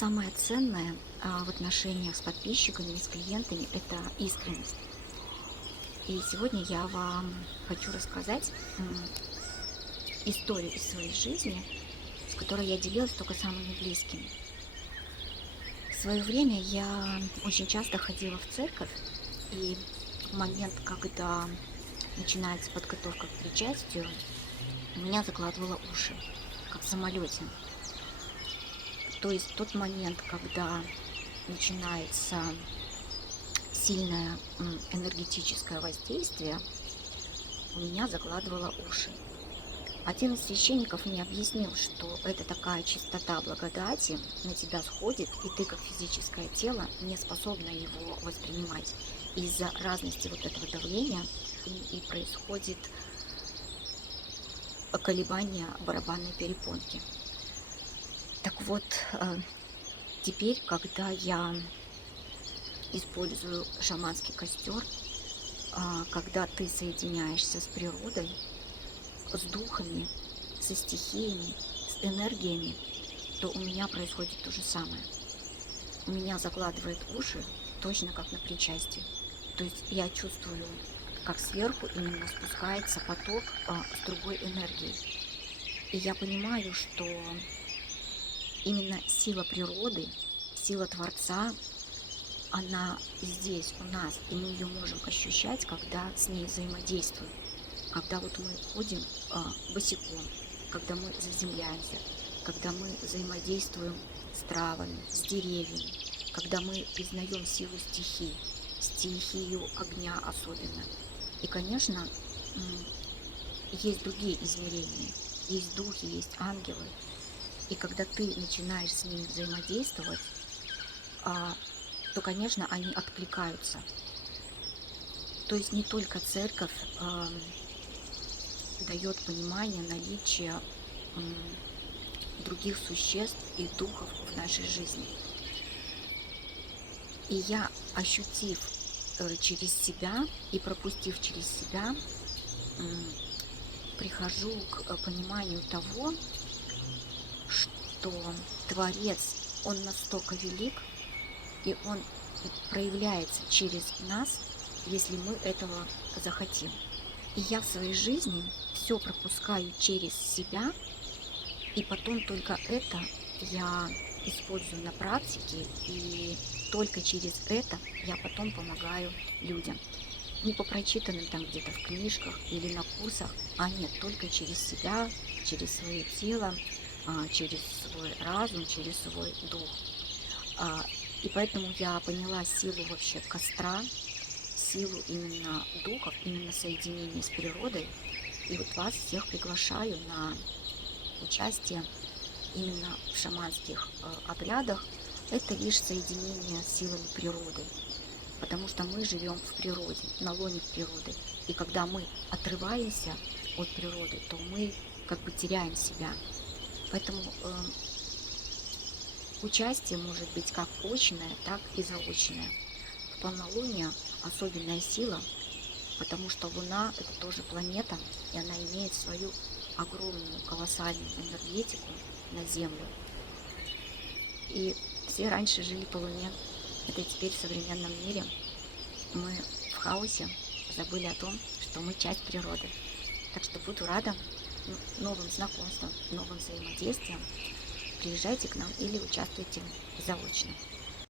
Самое ценное в отношениях с подписчиками и с клиентами — это искренность. И сегодня я вам хочу рассказать историю из своей жизни, с которой я делилась только самыми близкими. В свое время я очень часто ходила в церковь, и в момент, когда начинается подготовка к причастию, у меня закладывало уши, как в самолете. То есть тот момент, когда начинается сильное энергетическое воздействие, у меня закладывало уши. Один из священников мне объяснил, что это такая чистота благодати на тебя сходит, и ты как физическое тело не способна его воспринимать. Из-за разности вот этого давления и происходит колебание барабанной перепонки. Так вот, теперь, когда я использую шаманский костер, когда ты соединяешься с природой, с духами, со стихиями, с энергиями, то у меня происходит то же самое. У меня закладывает уши точно как на причастии. То есть я чувствую, как сверху именно спускается поток с другой энергией. И я понимаю, что именно сила природы, сила Творца, она здесь у нас, и мы ее можем ощущать, когда с ней взаимодействуем. Когда вот мы ходим босиком, когда мы заземляемся, когда мы взаимодействуем с травами, с деревьями, когда мы признаем силу стихий, стихию огня особенно. И, конечно, есть другие измерения, есть духи, есть ангелы. И когда ты начинаешь с ними взаимодействовать, то, конечно, они откликаются. То есть не только церковь дает понимание наличия других существ и духов в нашей жизни. И я, ощутив через себя и пропустив через себя, прихожу к пониманию того, что Творец, Он настолько велик, и Он проявляется через нас, если мы этого захотим. И я в своей жизни все пропускаю через себя, и потом только это я использую на практике, и только через это я потом помогаю людям. Не по прочитанным там где-то в книжках или на курсах, а нет, только через себя, через свое тело, через свой разум, через свой дух. И поэтому я поняла силу вообще костра, силу именно духов, именно соединения с природой. И вот вас всех приглашаю на участие именно в шаманских обрядах. Это лишь соединение с силами природы, потому что мы живем в природе, на лоне природы. И когда мы отрываемся от природы, то мы как бы теряем себя. Поэтому участие может быть как очное, так и заочное. В полнолуние особенная сила, потому что Луна — это тоже планета, и она имеет свою огромную, колоссальную энергетику на Землю. И все раньше жили по Луне. Это теперь в современном мире мы в хаосе забыли о том, что мы часть природы. Так что буду рада новым знакомствам, новым взаимодействиям. Приезжайте к нам или участвуйте заочно.